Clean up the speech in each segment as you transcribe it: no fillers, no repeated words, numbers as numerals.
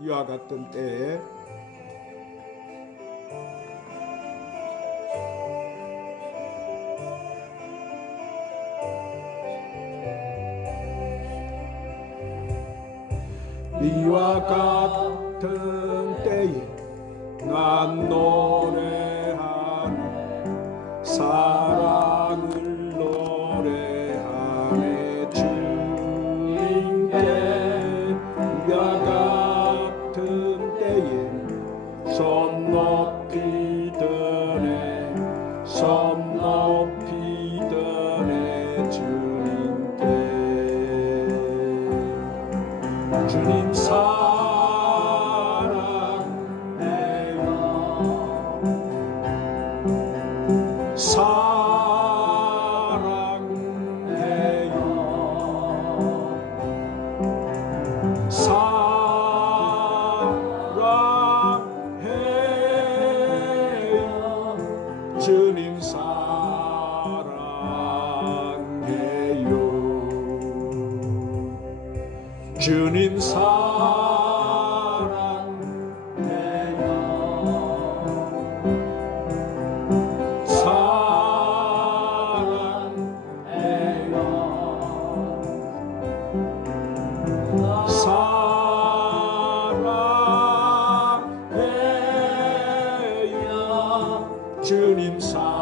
이와 같은 때에 이와 같은 때에 난 노래하네 사랑을 노래하네 주님께 이와 같은 때에 손 높이 드네 손 높이 드네 주님께 주님 사랑해요 사랑해요 사랑해요 주님 사랑해요 주님 사랑해요 주님 사랑해요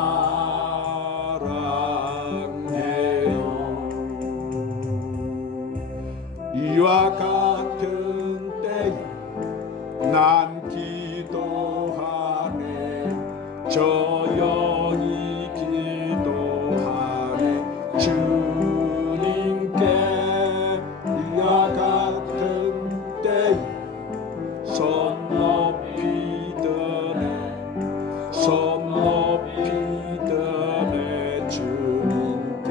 이와 같은 때에 난 기도하네 조용히 기도하네 주님께 이와 같은 때에 손 높이 드네 손 높이 드네 주님께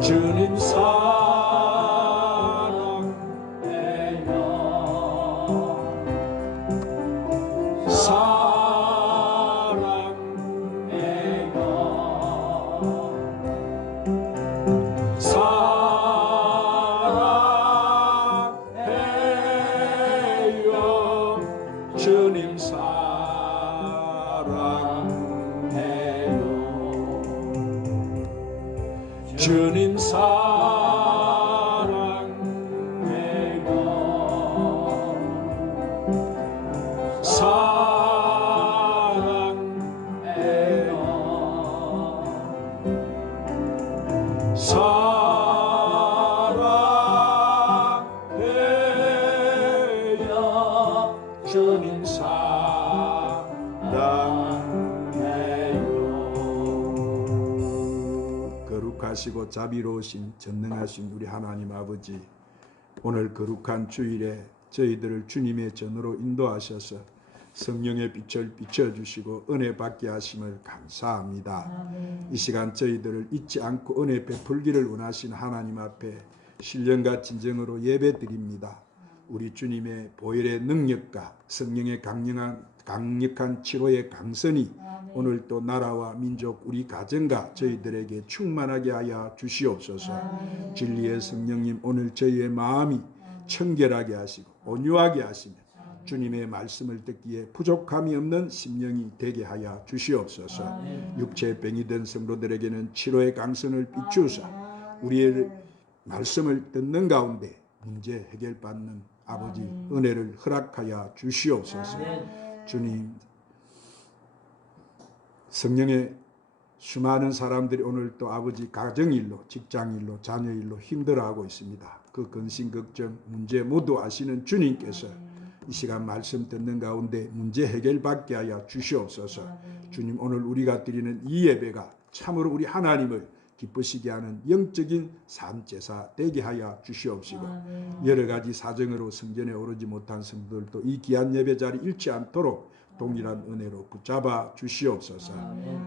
주님 사랑해요 사랑해요 사랑해요 주님 사랑해요 주님 사랑해요 사랑해요 사랑해요 주님 사랑해요 거룩하시고 자비로우신 전능하신 우리 하나님 아버지 오늘 거룩한 주일에 저희들을 주님의 전으로 인도하셔서 성령의 빛을 비춰주시고 은혜 받게 하심을 감사합니다. 아멘. 이 시간 저희들을 잊지 않고 은혜 베풀기를 원하신 하나님 앞에 신령과 진정으로 예배드립니다. 우리 주님의 보혈의 능력과 성령의 강력한 치료의 강선이 오늘 또 나라와 민족 우리 가정과 저희들에게 충만하게 하여 주시옵소서. 진리의 성령님 오늘 저희의 마음이 청결하게 하시고 온유하게 하시며 주님의 말씀을 듣기에 부족함이 없는 심령이 되게 하여 주시옵소서. 육체의 병이 든 성도들에게는 치료의 강선을 비추사 우리의 말씀을 듣는 가운데 문제 해결받는 아버지 은혜를 허락하여 주시옵소서. 주님 성령의 수많은 사람들이 오늘 또 아버지 가정일로 직장일로 자녀일로 힘들어하고 있습니다. 그 근심 걱정 문제 모두 아시는 주님께서 이 시간 말씀 듣는 가운데 문제 해결받게 하여 주시옵소서. 주님 오늘 우리가 드리는 이 예배가 참으로 우리 하나님을 기쁘시게 하는 영적인 산제사 되게 하여 주시옵시고 여러 가지 사정으로 성전에 오르지 못한 성도들도 이 귀한 예배 자리 잃지 않도록 동일한 은혜로 붙잡아 주시옵소서.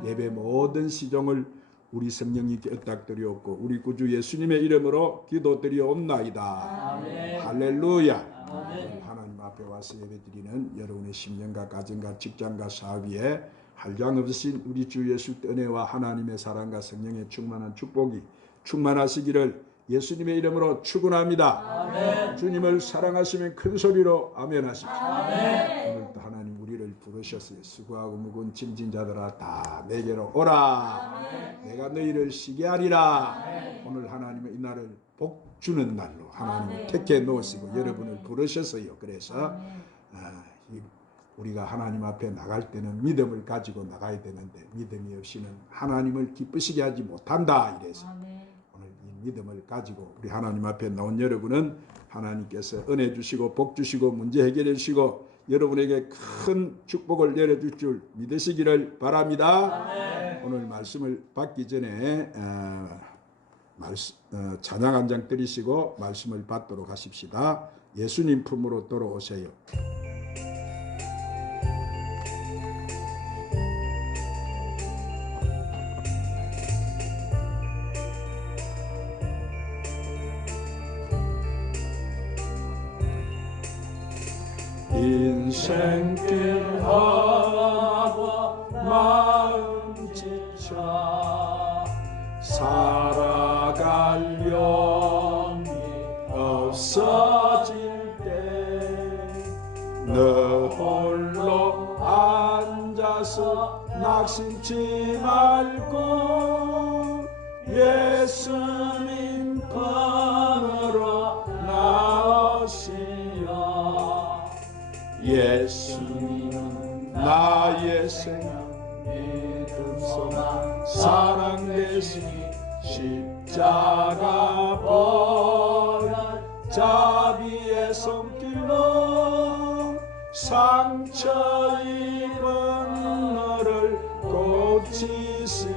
예배 모든 시종을 우리 성령님께 의탁드리옵고 우리 구주 예수님의 이름으로 기도드리옵나이다. 할렐루야. 하나님 앞에 와서 예배드리는 여러분의 심령과 가정과 직장과 사업에 한량없으신 우리 주 예수 은혜와 하나님의 사랑과 성령의 충만한 축복이 충만하시기를 예수님의 이름으로 축원합니다. 아멘. 주님을 사랑하시면 큰 소리로 아멘 하십시오. 아멘. 오늘도 하나님 우리를 부르셨어요. 수고하고 무거운 짐진 자들아 다 내게로 오라. 아멘. 내가 너희를 쉬게 하리라. 아멘. 오늘 하나님은 이 날을 복 주는 날로 하나님을 아멘. 택해 놓으시고 아멘. 여러분을 부르셨어요. 그래서 아멘. 우리가 하나님 앞에 나갈 때는 믿음을 가지고 나가야 되는데 믿음이 없이는 하나님을 기쁘시게 하지 못한다. 이래서 아멘. 오늘 이 믿음을 가지고 우리 하나님 앞에 나온 여러분은 하나님께서 은혜 주시고 복 주시고 문제 해결해 주시고 여러분에게 큰 축복을 내려줄 줄 믿으시기를 바랍니다. 아멘. 오늘 말씀을 받기 전에 찬양 한 장 드리시고 말씀을 받도록 하십시다. 예수님 품으로 돌아오세요. 인생길 하고 마음 지쳐 살아갈 용이 없어질 때 너 홀로 앉아서 낙심치 말고 예수님 품으로 나오시오. 예수님은 나의 생명 믿음 소망 사랑 되시니 십자가 보혈 자비의 손길로 상처 입은 너를 고치시리.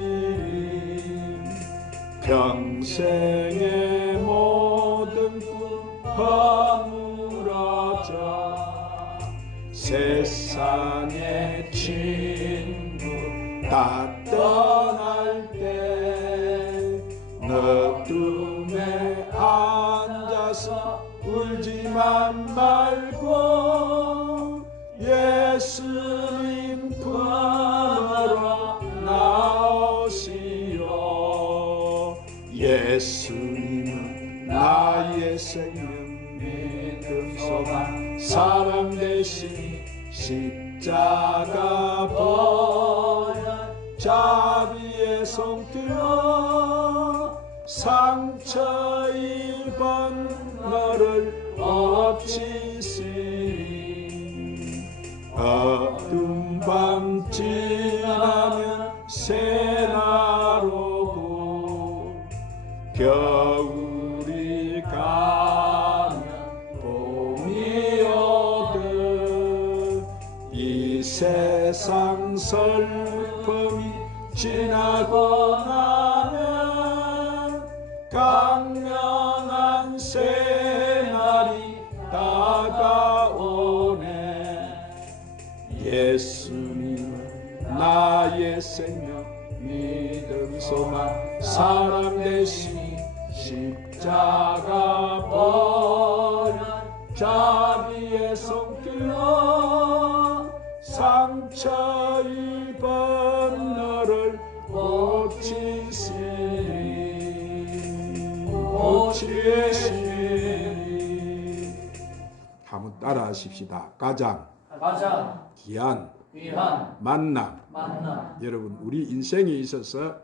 평생의 모든 꿈 허물어져 세상의 친구 다 떠날 때 너둠에 앉아서 울지만 말고 예수님 품으로 나오시오. 예수님은 나의 생명 믿음 소망 사랑 되시니 십자가 보혈 자비의 손길로 상처 입은 너를 고치시리. 어두운 밤 지나면 새날 오고 겨울이 가면 봄이 오듯 이 세상 슬픔이 지나고 나면 강렬한 새날이 다가오네. 예수님은 나의 생명 믿음 소망 사랑 되시니 십자가 보혈 자비의 손길로 상처 입은 너를 고치시리. 한번 따라 하십시다. 가장 귀한 만남. 여러분 우리 인생에 있어서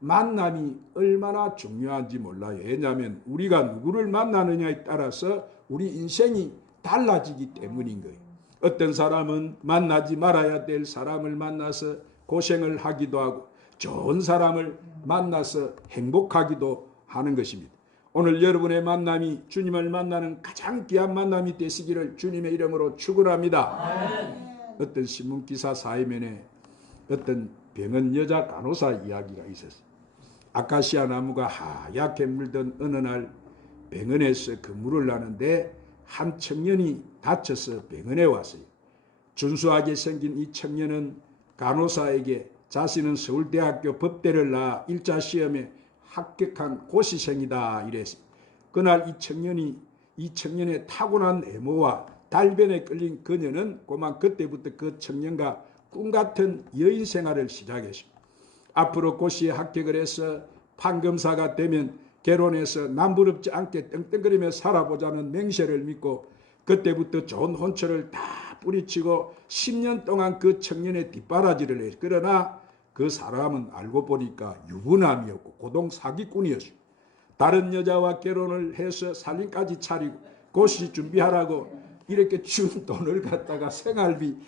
만남이 얼마나 중요한지 몰라요. 왜냐하면 우리가 누구를 만나느냐에 따라서 우리 인생이 달라지기 때문인 거예요. 어떤 사람은 만나지 말아야 될 사람을 만나서 고생을 하기도 하고 좋은 사람을 만나서 행복하기도 하는 것입니다. 오늘 여러분의 만남이 주님을 만나는 가장 귀한 만남이 되시기를 주님의 이름으로 축원합니다. 어떤 신문기사 사회면에 어떤 병은 여자 간호사 이야기가 있었어요. 아카시아 나무가 하얗게 물든 어느 날 병원에서 근무를 하는데 한 청년이 다쳐서 병원에 왔어요. 준수하게 생긴 이 청년은 간호사에게 자신은 서울대학교 법대를 나와 1차 시험에 합격한 고시생이다 이랬어요. 그날 이 청년의 타고난 외모와 달변에 끌린 그녀는 고만 그때부터 그 청년과 꿈같은 여인 생활을 시작했습니다. 앞으로 고시에 합격을 해서 판검사가 되면 결혼해서 남부럽지 않게 떵떵거리며 살아보자는 맹세를 믿고 그때부터 좋은 혼처를 다 뿌리치고 10년 동안 그 청년의 뒷바라지를 해. 그러나 그 사람은 알고 보니까 유부남이었고 고동 사기꾼이었어요. 다른 여자와 결혼을 해서 살림까지 차리고 고시 준비하라고 이렇게 준 돈을 갖다가 생활비,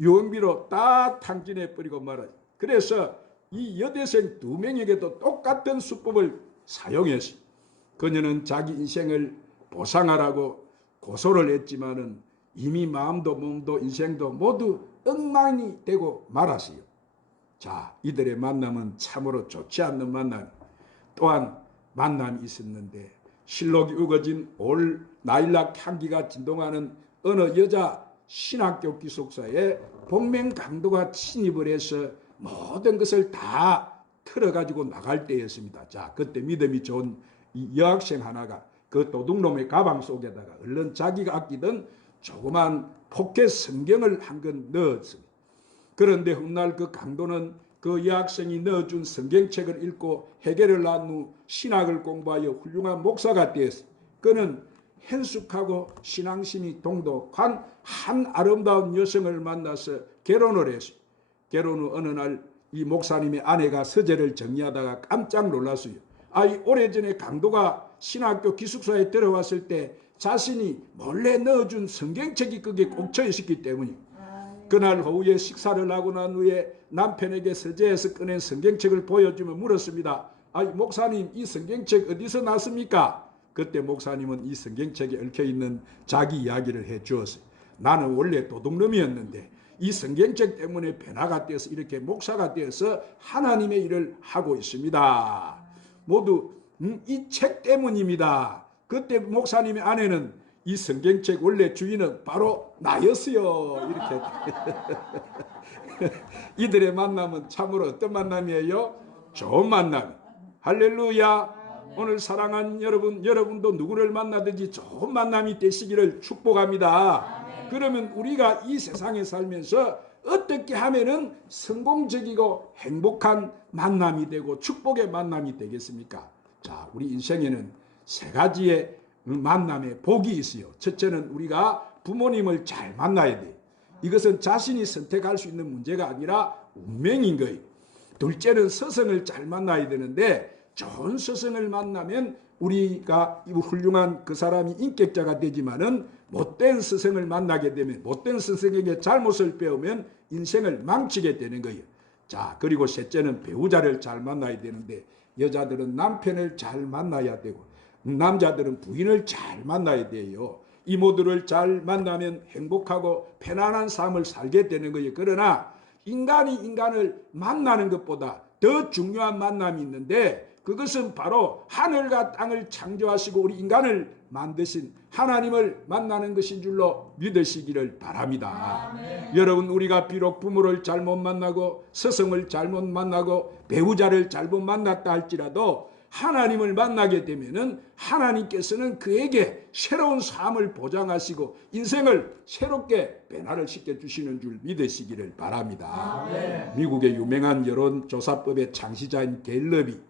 유흥비로 다 탕진해 버리고 말아요. 그래서 이 여대생 2명에게도 똑같은 수법을 사용했어요. 그녀는 자기 인생을 보상하라고 고소를 했지만은 이미 마음도 몸도 인생도 모두 엉망이 되고 말았어요. 자, 이들의 만남은 참으로 좋지 않는 만남. 또한 만남이 있었는데 실록이 우거진 올 나일락 향기가 진동하는 어느 여자 신학교 기숙사에 복맹 강도가 침입을 해서 모든 것을 다 틀어가지고 나갈 때였습니다. 자, 그때 믿음이 좋은 이 여학생 하나가 그 도둑놈의 가방 속에다가 얼른 자기가 아끼던 조그만 포켓 성경을 한 권 넣었습니다. 그런데 훗날 그 강도는 그 여학생이 넣어준 성경책을 읽고 해결을 난 후 신학을 공부하여 훌륭한 목사가 되었습니다. 그는 현숙하고 신앙심이 동독한 한 아름다운 여성을 만나서 결혼을 했어요. 결혼 후 어느 날 이 목사님의 아내가 서재를 정리하다가 깜짝 놀랐어요. 이 오래전에 강도가 신학교 기숙사에 들어왔을 때 자신이 몰래 넣어준 성경책이 거기에 꽂혀 있었기 때문이에요. 그날 오후에 식사를 하고 난 후에 남편에게 서재에서 꺼낸 성경책을 보여주며 물었습니다. 목사님, 이 성경책 어디서 났습니까? 그때 목사님은 이 성경책에 얽혀있는 자기 이야기를 해 주었어요. 나는 원래 도둑놈이었는데 이 성경책 때문에 변화가 되어서 이렇게 목사가 되어서 하나님의 일을 하고 있습니다. 모두 이 책 때문입니다. 그때 목사님의 아내는 이 성경책 원래 주인은 바로 나였어요. 이렇게 이들의 만남은 참으로 어떤 만남이에요? 좋은 만남. 할렐루야. 오늘 사랑하는 여러분도 누구를 만나든지 좋은 만남이 되시기를 축복합니다. 그러면 우리가 이 세상에 살면서 어떻게 하면은 성공적이고 행복한 만남이 되고 축복의 만남이 되겠습니까? 자, 우리 인생에는 세 가지의 만남의 복이 있어요. 첫째는 우리가 부모님을 잘 만나야 돼요. 이것은 자신이 선택할 수 있는 문제가 아니라 운명인 거예요. 둘째는 스승을 잘 만나야 되는데 좋은 스승을 만나면 우리가 훌륭한 그 사람이 인격자가 되지만은 못된 스승을 만나게 되면 못된 스승에게 잘못을 배우면 인생을 망치게 되는 거예요. 자, 그리고 셋째는 배우자를 잘 만나야 되는데 여자들은 남편을 잘 만나야 되고 남자들은 부인을 잘 만나야 돼요. 이 모두를 잘 만나면 행복하고 편안한 삶을 살게 되는 거예요. 그러나 인간이 인간을 만나는 것보다 더 중요한 만남이 있는데 그것은 바로 하늘과 땅을 창조하시고 우리 인간을 만드신 하나님을 만나는 것인 줄로 믿으시기를 바랍니다. 여러분, 우리가 비록 부모를 잘못 만나고 스승을 잘못 만나고 배우자를 잘못 만났다 할지라도 하나님을 만나게 되면은 하나님께서는 그에게 새로운 삶을 보장하시고 인생을 새롭게 변화를 시켜주시는 줄 믿으시기를 바랍니다. 미국의 유명한 여론조사법의 창시자인 갤럽이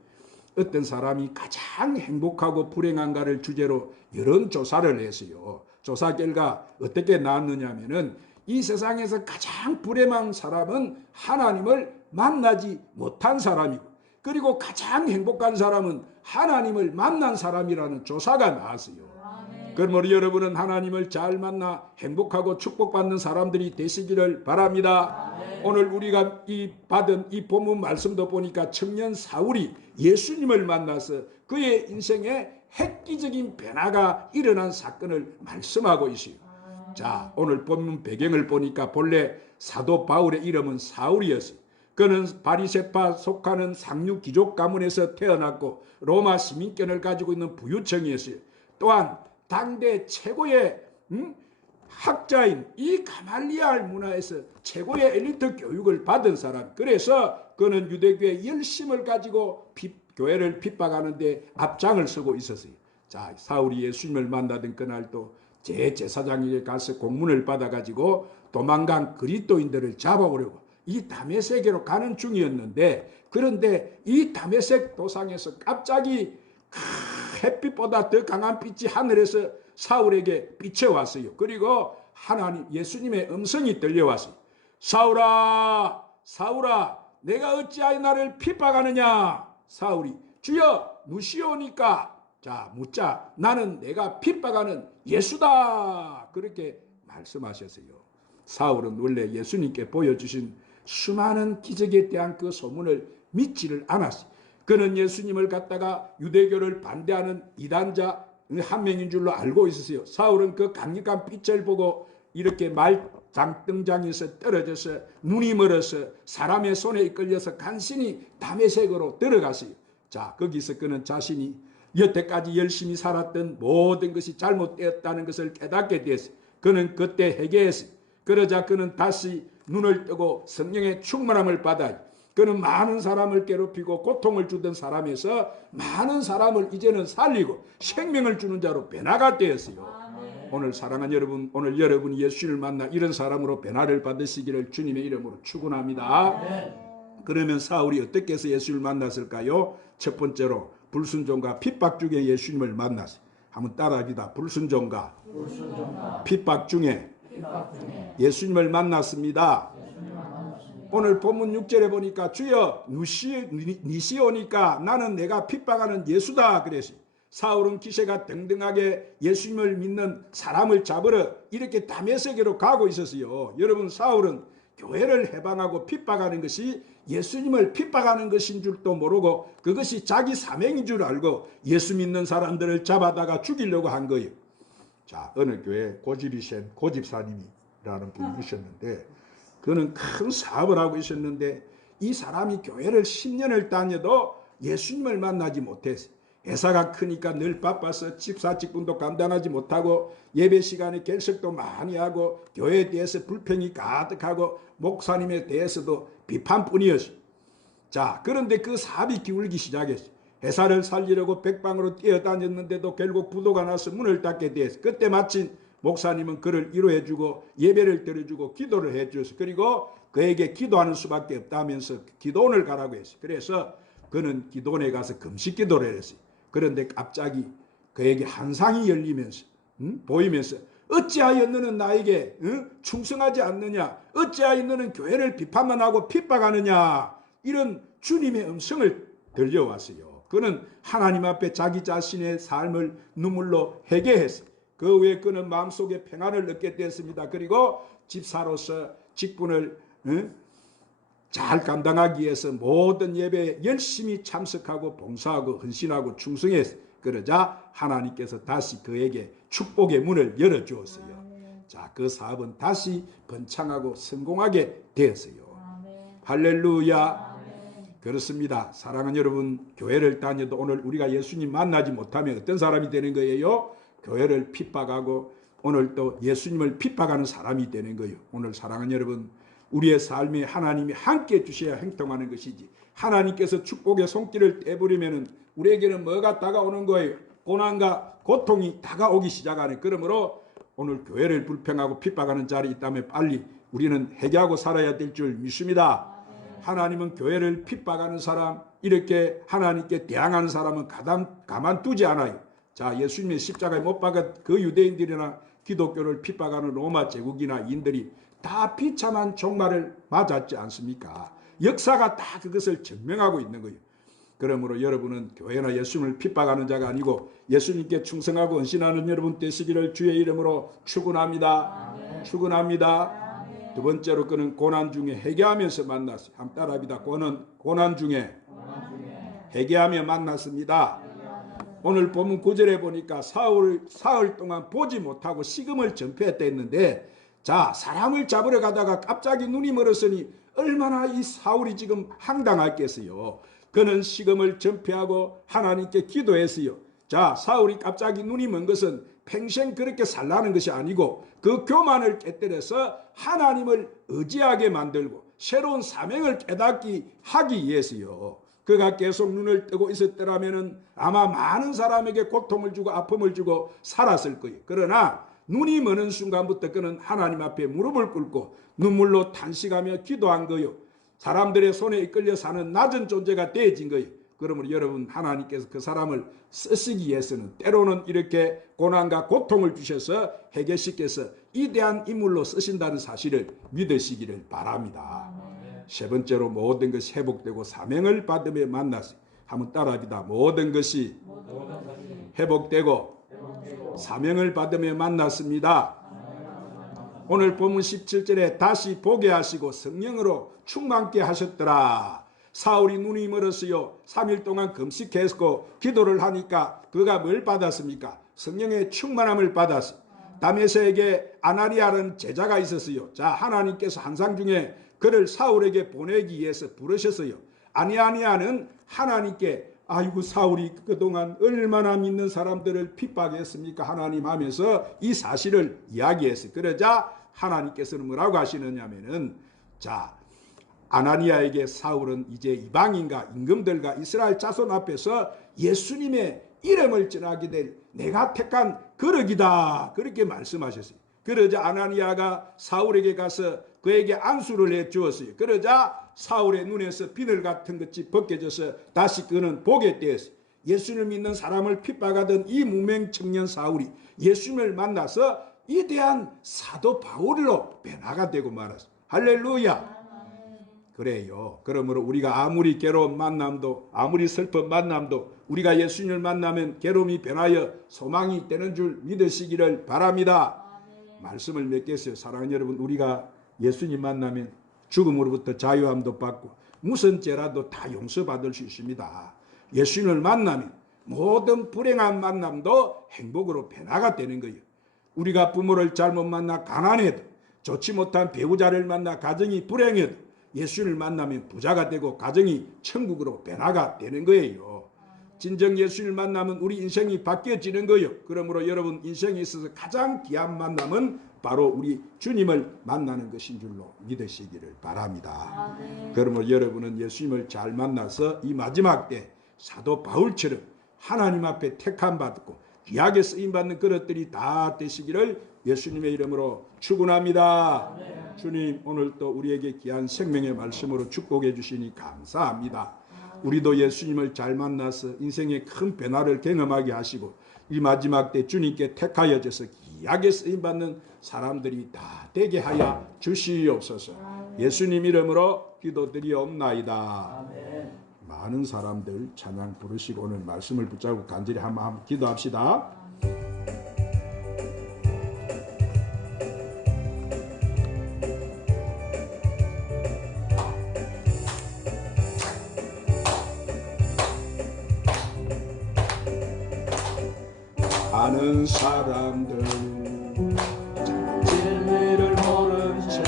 어떤 사람이 가장 행복하고 불행한가를 주제로 여론조사를 했어요. 조사 결과 어떻게 나왔느냐 하면은 이 세상에서 가장 불행한 사람은 하나님을 만나지 못한 사람이고 그리고 가장 행복한 사람은 하나님을 만난 사람이라는 조사가 나왔어요. 그러므로 여러분은 하나님을 잘 만나 행복하고 축복받는 사람들이 되시기를 바랍니다. 오늘 우리가 받은 이 본문 말씀도 보니까 청년 사울이 예수님을 만나서 그의 인생에 획기적인 변화가 일어난 사건을 말씀하고 있어요. 자, 오늘 본문 배경을 보니까 본래 사도 바울의 이름은 사울이었어요. 그는 바리새파 속하는 상류 귀족 가문에서 태어났고 로마 시민권을 가지고 있는 부유층이었어요. 또한 당대 최고의 학자인 이 가말리알 문화에서 최고의 엘리트 교육을 받은 사람. 그래서 그는 유대교의 열심을 가지고 교회를 핍박하는 데 앞장을 서고 있었어요. 자, 사울이 예수님을 만나던 그날도 제사장에게 가서 공문을 받아가지고 도망간 그리스도인들을 잡아오려고 이 다메섹으로 가는 중이었는데 그런데 이 다메섹 도상에서 갑자기 햇빛보다 더 강한 빛이 하늘에서 사울에게 비춰왔어요. 그리고 하나님 예수님의 음성이 들려왔어요. 사울아, 사울아, 내가 어찌하여 나를 핍박하느냐? 사울이 주여 누시오니까. 자, 묻자. 나는 내가 핍박하는 예수다. 그렇게 말씀하셨어요. 사울은 원래 예수님께 보여주신 수많은 기적에 대한 그 소문을 믿지를 않았어요. 그는 예수님을 갖다가 유대교를 반대하는 이단자 한 명인 줄로 알고 있었어요. 사울은 그 강력한 빛을 보고 이렇게 말장등장에서 떨어져서 눈이 멀어서 사람의 손에 이끌려서 간신히 다메섹으로 들어갔어요. 자, 거기서 그는 자신이 여태까지 열심히 살았던 모든 것이 잘못되었다는 것을 깨닫게 되었어요. 그는 그때 회개했어요. 그러자 그는 다시 눈을 뜨고 성령의 충만함을 받아요. 그는 많은 사람을 괴롭히고 고통을 주던 사람에서 많은 사람을 이제는 살리고 생명을 주는 자로 변화가 되었어요. 오늘 사랑하는 여러분, 오늘 여러분이 예수를 만나 이런 사람으로 변화를 받으시기를 주님의 이름으로 축원합니다. 그러면 사울이 어떻게 해서 예수를 만났을까요? 첫 번째로 불순종과 핍박 중에 예수님을 만났어요. 한번 따라합니다. 불순종과 핍박 중에 예수님을 만났습니다. 오늘 본문 6절에 보니까 주여 니시오니까 나는 내가 핍박하는 예수다 그랬어요. 사울은 기세가 등등하게 예수님을 믿는 사람을 잡으러 이렇게 다메섹으로 가고 있었어요. 여러분, 사울은 교회를 해방하고 핍박하는 것이 예수님을 핍박하는 것인 줄도 모르고 그것이 자기 사명인 줄 알고 예수 믿는 사람들을 잡아다가 죽이려고 한 거예요. 자, 어느 교회 고집이신 고집사님이라는 분이 있었는데 그는 큰 사업을 하고 있었는데 이 사람이 교회를 10년을 다녀도 예수님을 만나지 못했어요. 회사가 크니까 늘 바빠서 집사 직분도 감당하지 못하고 예배 시간에 결석도 많이 하고 교회에 대해서 불평이 가득하고 목사님에 대해서도 비판뿐이었어요. 자, 그런데 그 사업이 기울기 시작했어요. 회사를 살리려고 백방으로 뛰어다녔는데도 결국 부도가 나서 문을 닫게 됐어요. 그때 마침 목사님은 그를 위로해주고 예배를 드려주고 기도를 해주었어요. 그리고 그에게 기도하는 수밖에 없다면서 기도원을 가라고 했어요. 그래서 그는 기도원에 가서 금식 기도를 했어요. 그런데 갑자기 그에게 환상이 열리면서 보이면서 어찌하여 너는 나에게 충성하지 않느냐? 어찌하여 너는 교회를 비판만 하고 핍박하느냐? 이런 주님의 음성을 들려왔어요. 그는 하나님 앞에 자기 자신의 삶을 눈물로 회개했어요. 그 후에 그는 마음속에 평안을 얻게 되었습니다. 그리고 집사로서 직분을 잘 감당하기 위해서 모든 예배에 열심히 참석하고 봉사하고 헌신하고 충성했어요. 그러자 하나님께서 다시 그에게 축복의 문을 열어주었어요. 자, 그 사업은 다시 번창하고 성공하게 되었어요. 할렐루야. 그렇습니다. 사랑하는 여러분, 교회를 다녀도 오늘 우리가 예수님 만나지 못하면 어떤 사람이 되는 거예요? 교회를 핍박하고 오늘 또 예수님을 핍박하는 사람이 되는 거예요. 오늘 사랑하는 여러분, 우리의 삶에 하나님이 함께 주셔야 행동하는 것이지 하나님께서 축복의 손길을 떼버리면 우리에게는 뭐가 다가오는 거예요? 고난과 고통이 다가오기 시작하는. 그러므로 오늘 교회를 불평하고 핍박하는 자리 있다면 빨리 우리는 회개하고 살아야 될 줄 믿습니다. 하나님은 교회를 핍박하는 사람, 이렇게 하나님께 대항하는 사람은 가만두지 않아요. 자, 예수님의 십자가에 못 박은 그 유대인들이나 기독교를 핍박하는 로마 제국이나 인들이 다 비참한 종말을 맞았지 않습니까? 역사가 다 그것을 증명하고 있는 거예요. 그러므로 여러분은 교회나 예수님을 핍박하는 자가 아니고 예수님께 충성하고 헌신하는 여러분 되시기를 주의 이름으로 축원합니다. 축원합니다. 두 번째로 그는 고난 중에 회개하면서 만났어요. 한번 따라합니다. 고난 중에 회개하며 만났습니다. 오늘 본문 9절에 보니까 사흘 동안 보지 못하고 식음을 전폐했다 했는데, 자, 사람을 잡으러 가다가 갑자기 눈이 멀었으니 얼마나 이 사울이 지금 황당했겠어요. 그는 식음을 전폐하고 하나님께 기도했어요. 자, 사울이 갑자기 눈이 먼 것은 평생 그렇게 살라는 것이 아니고 그 교만을 깨뜨려서 하나님을 의지하게 만들고 새로운 사명을 깨닫기 하기 위해서요. 그가 계속 눈을 뜨고 있었더라면 아마 많은 사람에게 고통을 주고 아픔을 주고 살았을 거예요. 그러나 눈이 머는 순간부터 그는 하나님 앞에 무릎을 꿇고 눈물로 탄식하며 기도한 거예요. 사람들의 손에 이끌려 사는 낮은 존재가 되어진 거예요. 그러므로 여러분 하나님께서 그 사람을 쓰시기 위해서는 때로는 이렇게 고난과 고통을 주셔서 해결시켜서 위대한 인물로 쓰신다는 사실을 믿으시기를 바랍니다. 세 번째로 모든 것이 회복되고 사명을 받으며 만났어요. 한번 따라합니다. 모든 것이 회복되고 사명을 받으며 만났습니다. 오늘 본문 17절에 다시 보게 하시고 성령으로 충만케 하셨더라. 사울이 눈이 멀었어요. 3일 동안 금식했고 기도를 하니까 그가 뭘 받았습니까? 성령의 충만함을 받았어요. 다메섹에게 아나니아라는 제자가 있었어요. 자, 하나님께서 환상 중에 그를 사울에게 보내기 위해서 부르셨어요. 아나니아는 하나님께 아이고 사울이 그동안 얼마나 믿는 사람들을 핍박했습니까 하나님 하면서 이 사실을 이야기했어요. 그러자 하나님께서는 뭐라고 하시느냐면은 자, 아나니아에게 사울은 이제 이방인과 임금들과 이스라엘 자손 앞에서 예수님의 이름을 전하게 될 내가 택한 거룩이다, 그렇게 말씀하셨어요. 그러자 아나니아가 사울에게 가서 그에게 안수를 해 주었어요. 그러자 사울의 눈에서 비늘 같은 것이 벗겨져서 다시 그는 보게 되었어요. 예수를 믿는 사람을 핍박하던 이 무명 청년 사울이 예수님을 만나서 위대한 사도 바울로 변화가 되고 말았어요. 할렐루야. 그래요. 그러므로 우리가 아무리 괴로운 만남도 아무리 슬픈 만남도 우리가 예수님을 만나면 괴로움이 변하여 소망이 되는 줄 믿으시기를 바랍니다. 말씀을 맺겠어요. 사랑하는 여러분, 우리가 예수님 만나면 죽음으로부터 자유함도 받고 무슨 죄라도 다 용서받을 수 있습니다. 예수님을 만나면 모든 불행한 만남도 행복으로 변화가 되는 거예요. 우리가 부모를 잘못 만나 가난해도 좋지 못한 배우자를 만나 가정이 불행해도 예수님을 만나면 부자가 되고 가정이 천국으로 변화가 되는 거예요. 진정 예수님을 만나면 우리 인생이 바뀌어지는 거예요. 그러므로 여러분 인생에 있어서 가장 귀한 만남은 바로 우리 주님을 만나는 것인 줄로 믿으시기를 바랍니다. 그러므로 여러분은 예수님을 잘 만나서 이 마지막 때 사도 바울처럼 하나님 앞에 택함 받고 귀하게 쓰임받는 그릇들이 다 되시기를 예수님의 이름으로 축원합니다. 주님, 오늘 또 우리에게 귀한 생명의 말씀으로 축복해 주시니 감사합니다. 우리도 예수님을 잘 만나서 인생의 큰 변화를 경험하게 하시고 이 마지막 때 주님께 택하여 져서 귀하게 쓰임받는 사람들이 다 되게 하여 주시옵소서. 예수님 이름으로 기도드리옵나이다. 많은 사람들 찬양 부르시고 오늘 말씀을 붙잡고 간절히 한번 기도합시다. 많은 사람들 진리를 모른 채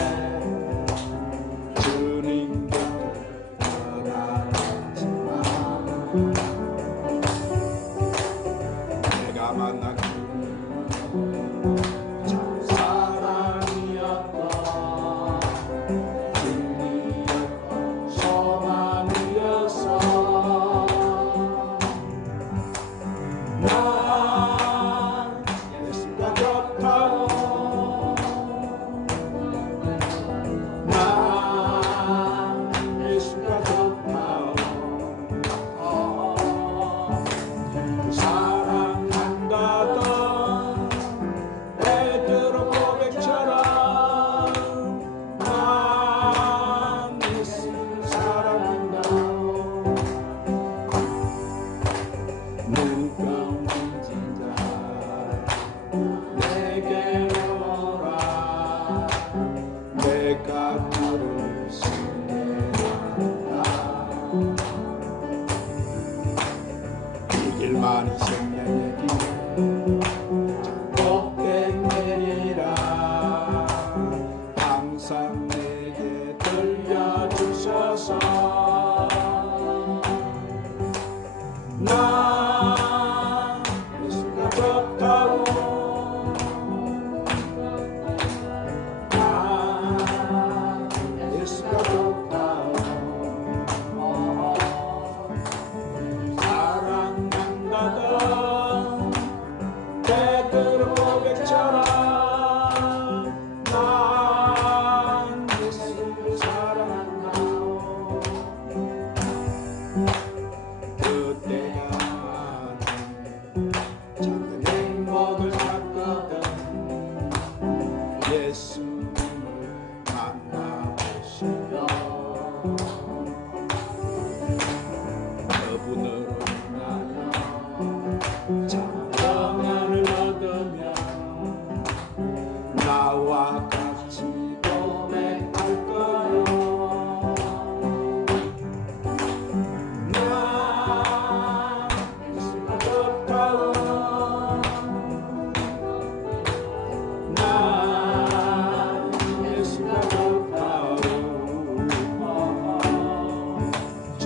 주님 곁을 떠나지만 내가 만난 참 사랑이었던 진리였던 소망이었어. 난 예수가 좋다고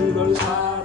주를 사랑